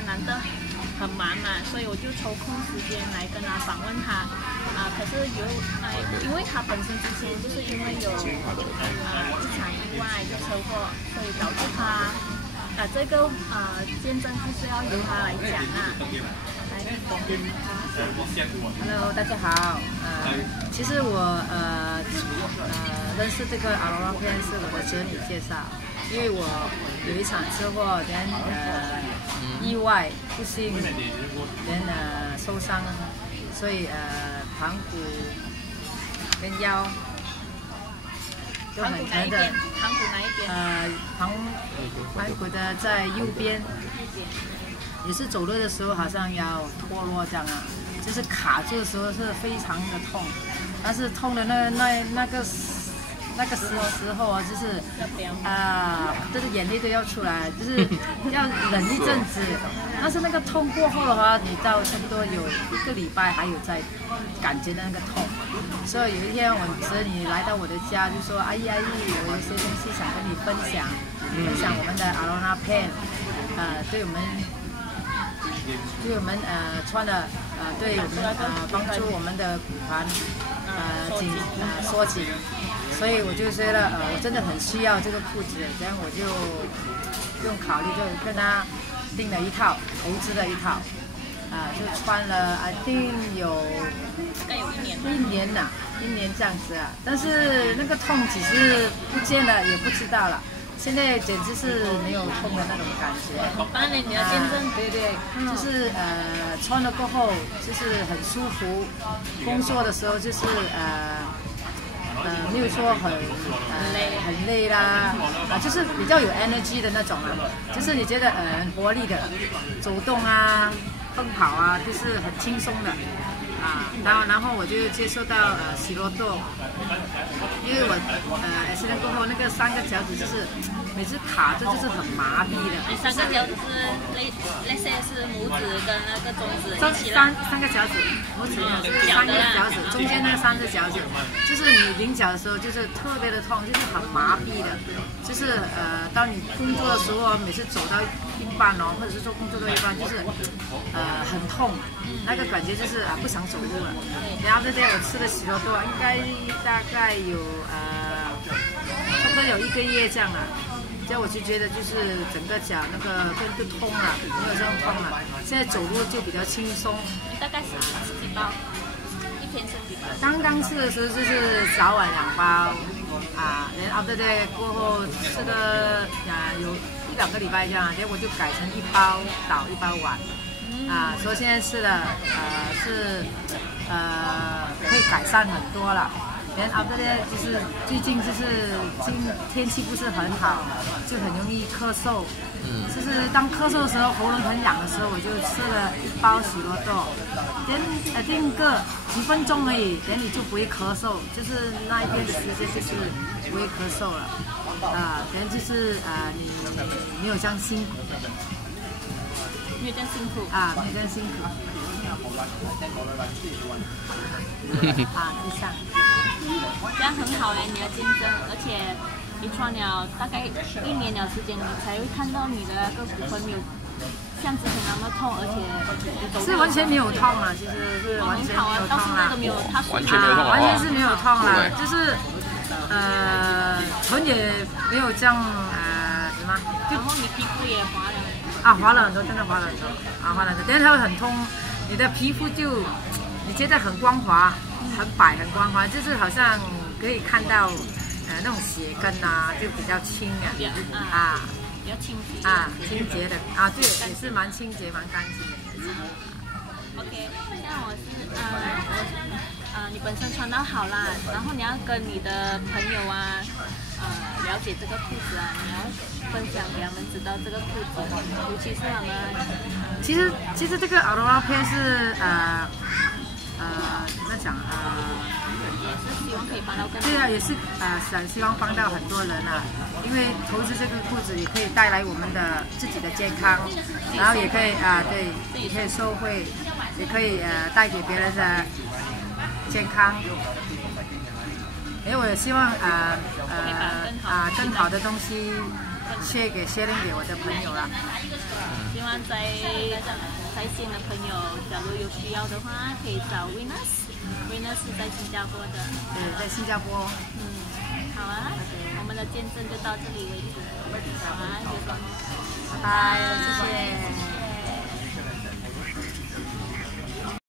他难得很忙嘛，所以我就抽空时间来跟他访问他。可是因为他本身之前就是因为有一场意外就车祸，所以导致他这个见证故事要由他来讲啊。Hello， 大家好。其实我认识这个阿罗拉片是我的侄女介绍，因为我有一场车祸，意外不幸，受伤，所以盘骨跟腰就很疼的。盘骨哪一边？盘骨的在右边。也是走路的时候好像要脱落这样啊，就是卡住的时候是非常的痛，但是痛的那个时候啊，就是就是眼泪都要出来，就是要忍一阵子。但是那个痛过后的话，你到差不多有1个礼拜还有在感觉的那个痛。所以有一天我侄女来到我的家，就说：“阿姨，我有些东西想跟你分享我们的阿罗拉片，对我们穿的对我们帮助我们的骨盘缩紧，所以我就觉得我真的很需要这个裤子，这样我就不用考虑，就跟他订了一套投资的一套，就穿了定有大概有1年了，1年这样子啊，但是那个痛其实不见了，也不知道了。现在简直是没有痛的那种感觉。当然你要见证，对，就是穿了过后就是很舒服，工作的时候就是没有说很累啦，就是比较有 energy 的那种就是你觉得很活力的，走动啊、奔跑啊，就是很轻松的。然后我就接受到喜罗多，因为我accident过后那个3个脚趾就是每次卡着就是很麻痹的。3个脚趾是那些是拇指跟那个中指一起3个脚趾，拇指就是3个脚趾，中间那3个脚趾，就是你领脚的时候就是特别的痛，就是很麻痹的，就是当你工作的时候，每次走到一半或者是做工作到一半，就是很痛，那个感觉就是不想走路了。然后这天我吃的喜罗多，应该大概有差不多有1个月这样了。这样我就觉得就是整个脚那个更通了，没有这样痛了。现在走路就比较轻松。大概是吃几包？一天吃几包？刚吃的时候就是早晚2包然后过后吃的有1-2个礼拜这样，结果就改成1包倒1包碗。所以现在吃的是可以改善很多了。然后就是最近就是天气不是很好，就很容易咳嗽。就是当咳嗽的时候，喉咙很痒的时候，我就吃了1包喜罗多，定个几分钟而已，你就不会咳嗽，就是那一天的时间就是不会咳嗽了。就是你没有这样辛苦。没有这样辛苦没有这样辛苦。以上。这样很好你的见证，而且你穿了大概1年的时间，你才会看到你的那个骨盆没有像之前那么痛，而且是完全没有痛了，其实是完全没有痛了，完全没有痛完全是没有痛了，就是臀也没有这样什么，然后你皮肤也滑了。滑了很多，真的滑了很多滑了很多，但是它会很通，你的皮肤就你觉得很光滑，很白，很光滑，就是好像可以看到那种血根就比较轻比较清洁清洁的对，也是蛮清洁蛮干净的。OK， 那我是你本身穿到好啦，然后你要跟你的朋友了解这个裤子你要分享给他们知道这个裤子，尤其是他们。其实这个阿罗拉片是怎么讲也是希望可以帮到更多。对也是希望帮到很多人因为投资这个裤子也可以带来我们的自己的健康，然后也可以也可以受惠，也可以带给别人的健康。因为我也希望更好的东西 sharing 给我的朋友啦。希望在线的朋友，假如有需要的话，可以找 Venus 是在新加坡的。对，在新加坡。好啊，我们的见证就到这里为止。好啊，拜拜。